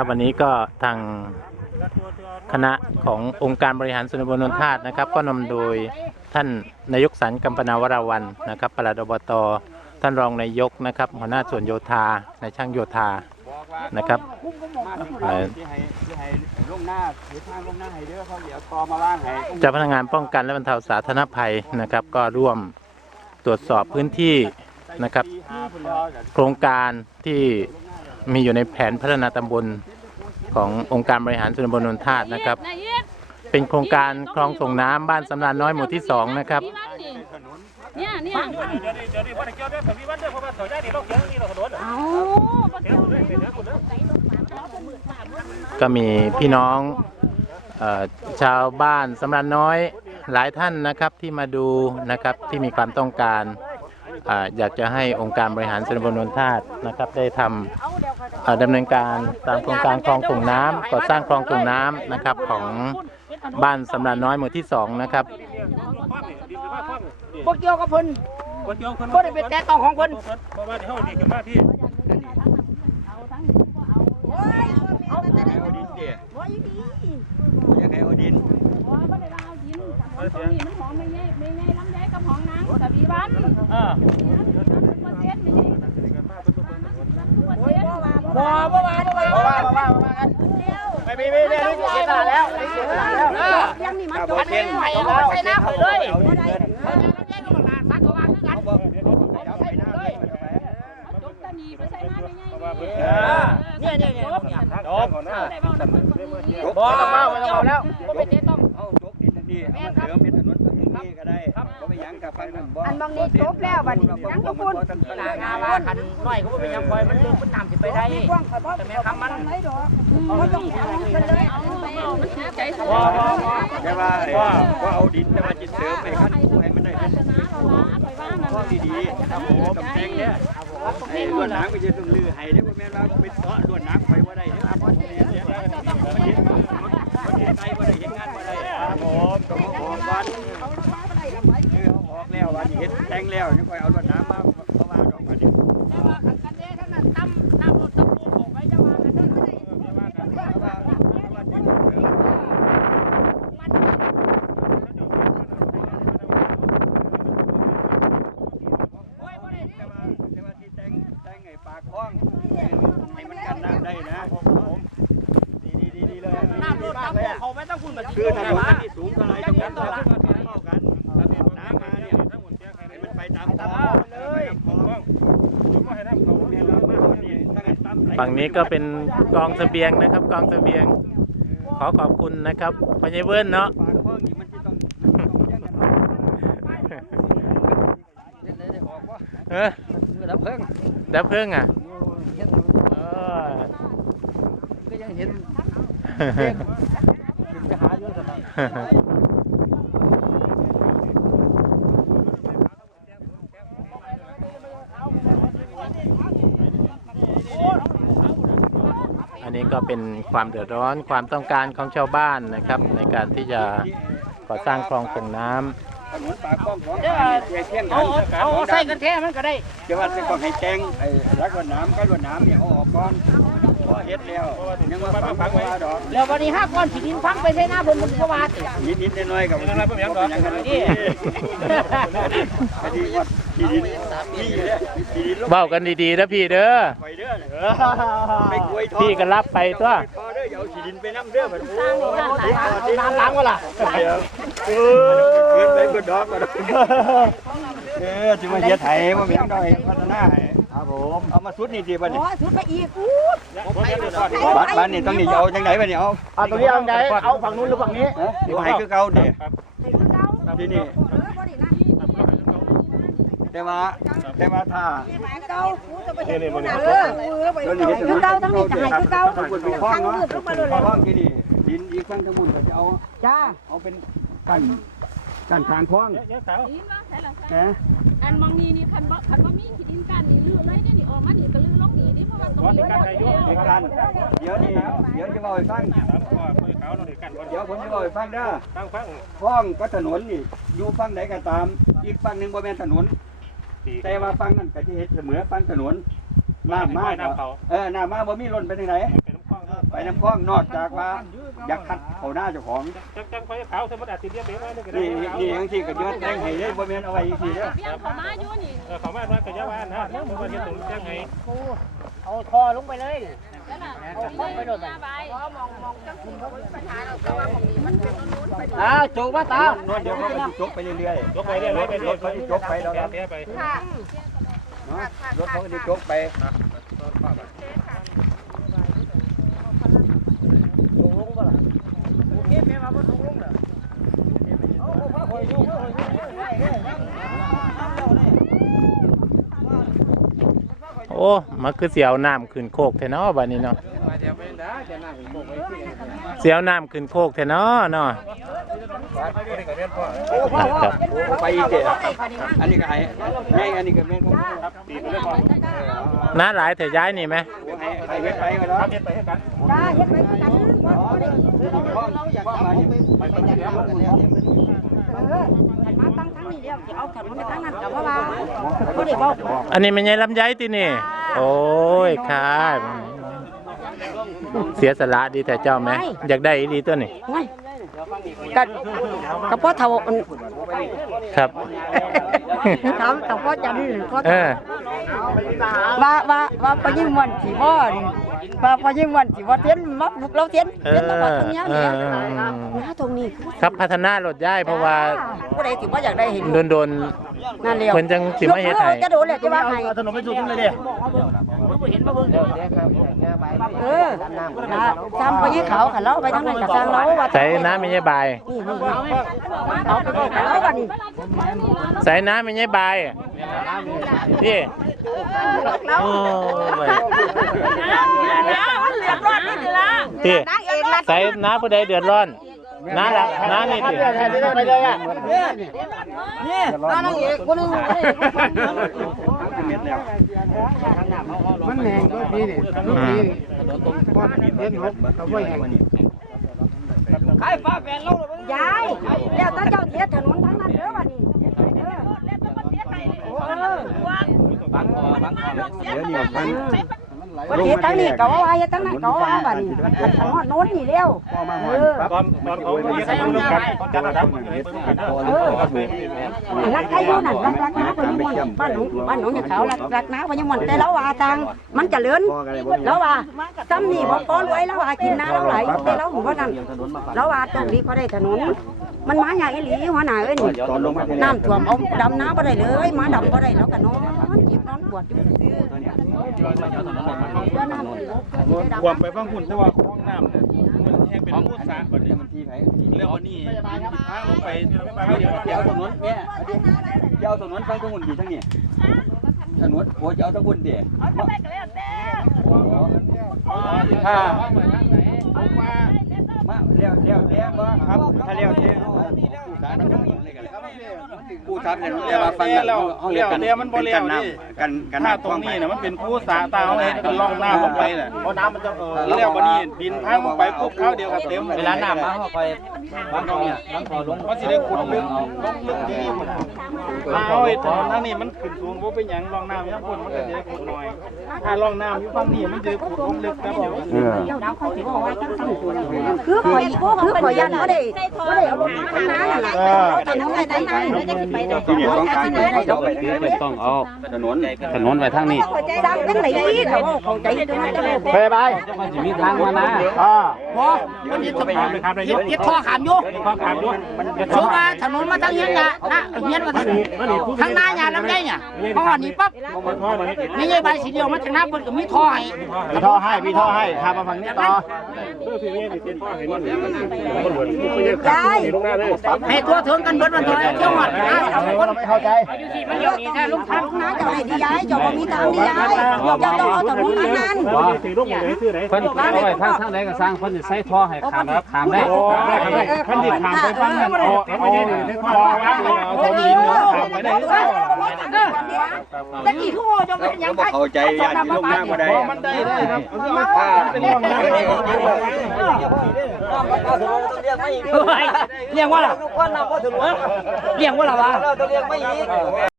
ครับวันนี้ก็ทางคณะขององค์การบริหารส่วนตำบลนนทาตนะครับ ก็นำโดยท่านนายกสันกัมปนาวราวันนะครับปลัดอบตท่านรองนายกนะครับหัวหน้าส่วนโยธาในายช่างโยธานะครับเอ่อที่ให้ที่ให้ลงหน้าหรือทางลงหน้าให้เด้อเขาเดี๋ยวกอมาว่างให้เจ้าพนักงานป้องกันและบรรเทาสาธารณภัยนะครับ ก็ร่วมตรวจสอบพื้นที่นะครับ โครงการที่ มีอยู่ในแผนพัฒนาตำบลขององค์การบริหารส่วนตำบลนนทาตนะครับ เป็นโครงการคลองส่งน้ำบ้านสำราญน้อยหมู่ที่สองนะครับเนี่ยเนี่ยก็มีพี่น้องออชาวบ้านสำราญน้อยหลายท่านนะครับที่มาดูนะครับที่มีความต้องการออยากจะให้องค์การบริหารส่วนตำบลนนทาตนะครับได้ทำ ดำเนินการตามโครงการคลองส่งน้ำก่อสร้างคลองส่งน้ำนะครับของบ้านสำราญน้อยหมู่ที่สองนะครับบ่เกี่ยวกับเพิ่นคนเกี่ยวคนบ่ได้เป็นแต่ต้องของเพิ่น เพราะว่าเดี๋ยวนี่ขึ้นมาพี่เอาดินเดี๋ยวอยากให้เอาดินบ่ได้เอาดินตรงนี้มันหอมไม่ใหญ่ไม่ใหญ่ลำไยกับหองนางสวีวันเออมันเซ็ตไม่ใช่มันเซ็ตบ่บ่ว่าบ่ว่าบ่ว่าบ่ว่าบ่ว่ากันไม่มีไม่มีนี่เสียตาแล้วนี่เสียตาแล้วยังนี่มันถ้าจบ่บเช่นไปแล้วใส่น้ำไปเลยเอาดินเดินเอาบ่เอาไปหน้าเลยจบตะนีไปใส่น้ำไม่ใหญ่เนี่ยเนี่ยเนี่ยจบได้เว้าน้ำเพิ่นบ่มีบ่ต้องมาบ่ต้องเอาแล้วบ่เป็นแต่ต้องเอาจกดินทันทีเอามาเสริมเป็นถนนทาง นี้ก็ได้บ่ไปหยังกับฟังนั่นบ่อันบางนี้จบแล้วบัดนี้ยังทุกคนหลางาว่าคันน้อยก็บ่เป็นหยังคอยมันลึกมันน้ำสิไปได้กว้างขอโทษแต่แม่คำมันไม่ดอกบ่ต้องเอากันเลยเอาเอามันเสียใจซะบ่บ่บ่แต่ว่าว่าเอาดินแต่ว่าจิตเสริมให้คันให้มันได้เป็นชนะเราละไปว่านั่นข้อดีๆครับผมกำแพงเนี่ยไอ้ลวดน้ำก็จะต้องลื้อให้ได้บ่แม่นว่าเป็นเสาะลวดน้ำไปบ่ได้ครับบ่แม่นเนี่ยมันเฮ็ดมันเฮ็ดไกลบ่ได้เฮ็ดงานบ่ได้ครับผมต้องมาบอกวันคือเอาออกแล้วว่าสิ เฮ็ดแต่งแล้วยังคอยเอาลวดน้ำมาเพราะว่าดอกมาเดี๋ยวกันเด้ทั้งนั้นตั้มน้ำรถตะปูของไปจะว่ากันเด้อแต่ว่าที่แต่งแต่งไอ้ปากคลองให้มันกันน้ำได้นะดีดีดีดีเลยน้ำรถตะโกเขาไม่ต้องคุณแบบคือถนนมันนี่สูงเท่าไรตรงนั้นต่อเข้ากัน ฝั่งนี้ก็เป็นกองเสบียงนะครับ กองเสบียง ขอขอบคุณนะครับพญเวิร์นเนาะปากคลองนี่มันจะต้องต้องแย่งกันเออดับเพลิงดับเพลิ่งอะเออก็ยังเห็นจะหาอยู่สบายอัน ก็เป็นความเดือดร้อนความต้องการของชาวบ้านนะครับ ในการที่จะก่อสร้างคลองส่งน้ำถนนปากคลองของเดี๋ยวเที่ยงกัเอานเอาใส่กันแท้มันก็ได้ เดี๋ยวว่าจะต้องให้แจ้งไอ้รักรวดน้ำกับรวดน้ำเนี่ยเอาออกก่อนพอ เฮ็ดแล้วยังว่าฟังฟังว่าดอกแล้ววันนี้ห้าก้อนสิดินฟังไปใส่หน้าผมมันก็ว่าตินิดนิดๆน้อยๆกับมันบ่เป็นหยังดอกยังกันนี่คดีว่าที่ดินนี่อยู่เนี่ยที่ดินลงเบ้ากันดีๆนะพี่เด้อไปเด้อไปกล้วยทอดพี่ก็รับไปตัวพอเด้ออย่าเอาที่ดินไปน้ำเด้อบัดโอ้ยน้ำล้างวะล่ะเดี๋ยวเออเกินไปเบิดดอกบัดเออสิมาเฮ็ดไถบ่แม่นดอกให้พัฒนาให้ครับ ผมเอามาสุดนี่สิบัดนี้อ๋อสุดไปอีกอู้บัดบัดนี่ต้องนี่เอาจังไดบัดนี้เอาเอาตรงนี้เอาไหนเอาฝั่งนู้นหรือฝั่งนี้ฮะสิให้คือเก่าเด้ให้คือเก่าที่นี่เออบ่ได้นะแต่ว่าแต่ว่าถ้าให้เก่าอู้จะไปเฮ็ดบ่ได้เออเออไปคือเก่าทั้งนี้จะให้คือเก่าทั้งหมดเป็นคลองทั้งเนาะมืดลงมาเลยคลองที่นี่ดินอีกฝั่งทั้งหมดก็จะเอาจ้าเอาเป็นกันกันทางคลองเยอะสาวอีนว่าใส่ละ นะอันมองนี่นี่คันบ่คันบ่มีขีดินกันนี่ลื้อเลยนี่นี่ออกมานี่ก็ลื้อลงนี่นี่เพราะว่าตรงนี้กันอายุเด็กกันเดี๋ยวนี้เดี๋ยวจะเล่าให้ฟังสามข้อคุยเขาเราเด็กกันเดี๋ยวผมจะเล่าให้ฟังเด้อตั้งฟังคลองกับถนนนี่อยู่ฝั่งไหนก็ตาม อีกฝั่งหนึ่งบ่แม่นถนน แต่ว่าฝั่งนั้นก็ที่เฮ็ดเสมอฝั่งถนนน้ำมาน้ำเขาเออน้ำมาบ่มีล้นไปทางไหน ไปน้ำคลองนอกจากว่าอยากคัดเขาหน้าเจ้าของ จังจังไฟขาวสมมติอาจจะเรียบเรียบนี่ก็ได้นี่นี่ทั้งที่ก็ยอดแจ้งให้ได้บ่แม่นเอาไว้อีกทีเด้อเบี้ยงเขามาอยู่นี่เออเขามาว่าก็จะว่านะเมื่อวันที่ตรงแจ้งให้เอาคอลงไปเลยนั่นน่ะเอาไปโดนใบมองมองจังสิบ่มีปัญหาเราแต่ว่าของนี้มันเป็นนู้นไปอ่าจูบมาตามนวดเดี๋ยวเขาก็สิจกไปเรื่อยยกไปเรื่อยๆไปเรื่อยๆไปจกไปแล้วเตี้ยไปค่ะๆเนาะรถเขาก็สิจกไป อ้มันคือเสียวน้ำขึ้นโคกแทนาะบัดนี้เนาะเสียวน้ำขึ้นโคกแท้เนาะเนาะครับไปเด้ออันนี้ก็ให้ใหญ่อันนี้ก็แม่นของตีไปเรื่อยๆน้าหลายแต่ย้ายนี่ไหมให้ให้เฮ็ดไปก็แล้วเฮ็ดไปกันจ้เฮ็ดไว้คือกันบ่ได้ข้องข้องมานี่เออขัน มาตั้งทั้งนี้แล้วจะเอาขันมาตั้งนั้นกับว่าบ่ได้บอกอันนี้ไม่ใช่ลำไยตินี่ โอ้ยครับเสียสละดีแต่เจ้าไหมอยากได้อีหลีตัวนี่ไงก็ก็พ่อเฒ่าอันครับถามแต่พ่อจันทร์หรือพ่อเอเฒ่าอ ว่าว่าว่าปยิ่งวันสิบ่นี่ว่าปยิ่งวันสิบ่เทียนมักเราเทียนเอเทียนอตลอดทั้งเนี้ยเอเนี่ยอนะตรงนี้คือครับพัฒนารถย้ายเพราะว่าผู้ใดสิบ่อยากได้เห็น โดนโดน นั่นแล้วเพิ่นจังสิมาเฮ็ดให้จะโดนแหละจะว่าให้ถนนไปสู่ตรงเลยเด้เออนะจำปยิ่งเขาค่ะเราไปทางนั้นก็ทางเราว่าใส่น้ำไม่ใช่บายนี่นี่เอาไปบอกกันแล้วบัดนี้ใส่น้ำไม่ใช่บายพี่โอ้ยพี่ใส่น้ำผู้ใดเดือดร้อน น้าละน้านี่สิไปเลยอะนี่นางเอกคนนึงมันแหงก็ดีนี่อืมพอเห็นหกเขาบ่แหงยายแล้วถ้าเจ้าเทียถนนทางนั้นเด้อบัดนี้เออเดี๋ยวนี้มัน วันเทียทางนี้ก็ว่าเฮ็ดทางนั้นก็ว่าบัดนี้มันทางโน้นนี่แล้วเออตอนตอนเขาเรียกให้ร่วมกันจัดระดับให้เพิ่มกันเออรักใครอยู่นั่นรักรักน้าพญมนบ้านหนูบ้านหนูเนี่ยเขารักรักน้าพญมนแต่เราว่าทางมันเจริญแล้วว่าซ้ำนี่บ่พอรวยแล้วว่ากินน้าเราไหลแต่เราบ่านั่นแล้วว่าตรงนี้เขาได้ถนน มันมาอย่างอีหลีหัวหน้าเอ้ยนี่ตอนลงมาน้ำท่วมเอาดำน้ำบ่ได้เลยมาดำบ่ได้แล้วก็นอนเจ็บนอนปวดอยู่ซื่อๆแล้วน้ำความไปฟังหุ่นแต่ว่าคลองน้ำเนี่ยมันแห้งเป็นมูสาบัดนี้มันที่ไผแล้ววันนี้ทางลงไปไปเดียวเดี๋ยวถนนแม่เดี๋ยวถนนฟังตรงหุ่นดีทั้งนี้ถนนโอ้จะเอาทั้งหุ่นเด้เอาทั้งไปก็แล้วแต่ถ้า มาเลี้ยวเลี้ยวเลี้ยวบ่ครับถ้าเลี้ยวเลี้ยว ผู้สาเนี่ยเรียกว่าฟังกันเฮาเรียกกันกันน้ำกันกันถ้าน้ำตรงนี้น่ะมันเป็นผู้สาตาเอาเฮ็ดกันล่องน้ำลงไปน่ะเพราะน้ำมันจะเออแล้ววันนี้ดินพังลงไปปุ๊บข้าวเดียวกับเต็มเวลาน้ำมาเขาคอยบางตรงเนี่ยบางพอลงมันสิได้ขุดลึกลงลึกที่หมดถ้าเอาไอ้ถนนทางนี้มันขึ้นสูงบ่เป็นหยังร่องน้ำยังพุ่นมันก็สิได้ขุดน้อย ถ้าร่องน้ำอยู่ฝั่งนี้มันจะขุดลงลึกแป๊บเดียวเออเจ้าน้ำเขาสิบอกว่าจังซั่นคือข่อยคือข่อยยันบ่ได้บ่ได้เอารถมาทางนั้นน่ะล่ะเอาถนนไปทางนั้นแล้วจะสิไปได้ที่นี่ต้องการให้เราไปเรื่อยต้องเอาๆถนนถนนไว้ทางนี้ดังจังไหนเขาเข้าใจตรงนั้นจะบอกไปไปมันจะมีทางมานะอ่าบ่มันยึดไปครับครับได้ยึดยึดท่อขามอยู่ข้อขามด้วยสูมาถนนมาทางเฮียนกะนะเฮียนมาทางทางหน้าหยาลำไยเนี่ยพอนี่ปั๊บนี่ไงใบสีเดียวมาจากหน้าเพิ่นก็มีท่อให้มีท่อให้มีท่อให้ทำมาฝั่งนี้ต่อยายให้ตัวถึงกันเบิดวันถอยเที่ยวหอดนะสองคนเราไม่เข้าใจมันเลี้ยวนี่แท้ลูกทางน้าเจ้าให้ดีย้ายเจ้าบ่มีทางดียายเจ้าต้องเอาถนนมานั้นสีลูกเลยชื่อไหนเพิ่นเอาไว้ทางทางใดก็สร้างเพิ่นจะใส่ท่อให้ขามขามได้โอ้ได้ครับได้พันดิขามไปฟังนั่นเอาเอาได้ข้อว่างเอาทมินขามไปได้ ตะกี้คือว่าจะเป็นยังบ่ไงเขาใจยานี่ลงหน้าบ่ได้มันได้ได้ครับเป็นร่องน้ำเรียกว่าล่ะเรียกว่าล่ะวะ